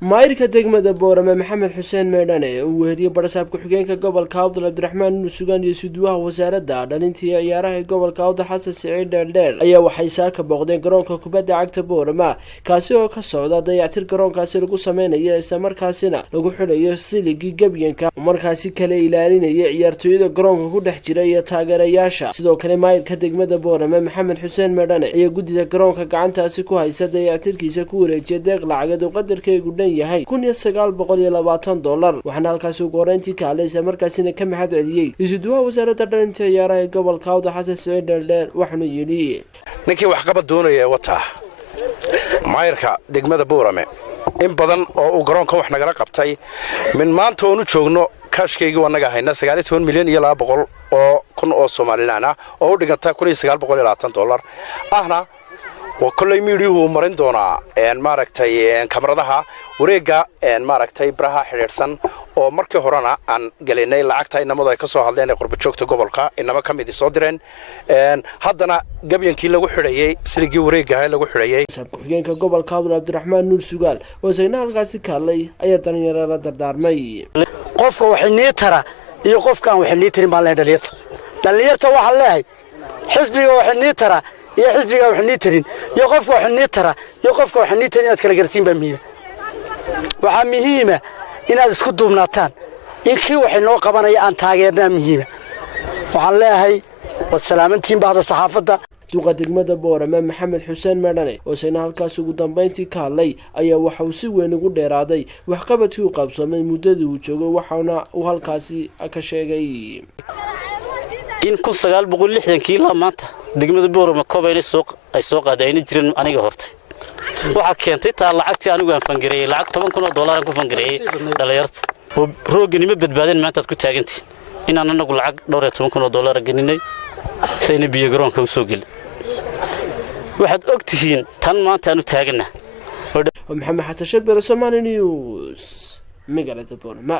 maayirka degmada Boorama Maxamed Xuseen Meedhane uu weeriyay barsaabka xigeenka gobolka Awdal Cabdiraxmaan Nusugan iyo suduwaha wasaaradda dhalintii ciyaaraha gobolka Awdal Xasan Saciid Dheeldheel ayaa waxay saaka booqdeen garoonka kubadda cagta Boorama kaasi oo ka socda dayactir garoonkaasi lagu sameeyo isla markaasina lagu xidhayo siligii gabyanka markaasi kale ilaalinaya ciyaartooyda garoonka ku dhex jira iyo taageerayaasha sidoo kale maayirka degmada Boorama Maxamed Xuseen Meedhane ayaa gudida garoonka gacantaasi ku haysa dayactirkiisa ku wareejiyay deeq lacageed oo qadarkeedu yahay $1920 waxaana halkaas ugu horeyntii ka hadlaysa markaasina ka mahad celiyay isuduwaha wasaaradda dhalinta ciyaaraha gobolka Awdal Xasan Saciid Dheeldheel waxaanu yidhi ninkii wax qabad doonaya wata maayirka degmada Boorame in badan oo uu garoonka wax nagala qabtay min maanta oo nu joogno kaashkayga wanaga hayna 19 milyan iyo 200 oo kun oo Soomaaliland ah oo u dhiganta $1920 ahna وكل ميديو مرين دونا maaragtay kamaradaha wareega maaragtay baraha xiriirsan oo markii horena aan galinay lacagta inamada ay ka soo hadleen qurba joogta gobolka inama kamid soo direen haddana gabyankii lagu xidhayay siligii wareega lagu xidhayay xigeenka gobolka Awdal Cabdiraxmaan Nusugan oo sayna halkaasi kaalay ayaa dhalinyarada dardaarmay qofka wax niitara iyo qofka aan wax niitarin baa la dhalinyarta waxa leeyahay xisbiga wax niitara يا حزبي وحنيترين يقف وحنيترا يقف وحنيترين أذكر جرتين بمهمة وحمهمة إن هذا سكدوا مناتان إنكي وحنو قبنا يان تاجرنا مهمة وعلى هاي والسلامتين بعد الصحافة duqa degmada Boorama Maxamed Xuseen Meedhane oo sayna halkaas ugu dambeyntii ka hadlay ayaa waxa uu si weyn ugu dheeraaday wax qabadkii uu qabsamay muddadii uu joogay waxaana uu halkaasi ka sheegay in 1960 la maanta degmada Boorama koobayna suuq ay soo qaadayeen jireen aniga hortay waxa keentay taa lacagtii anigu aan fangareeyay lacag $10,000 ku fangareeyay dhalinyarta oo rooganimo badbaadin maanta ku taagantii in aan anagu lacag $10,000 gelinay sayna biyo garoonka u soo gal waxaad ogtihiin tan maanta aanu taagana Maxamed Xasan Shabir Soomaali News magaalada Boorama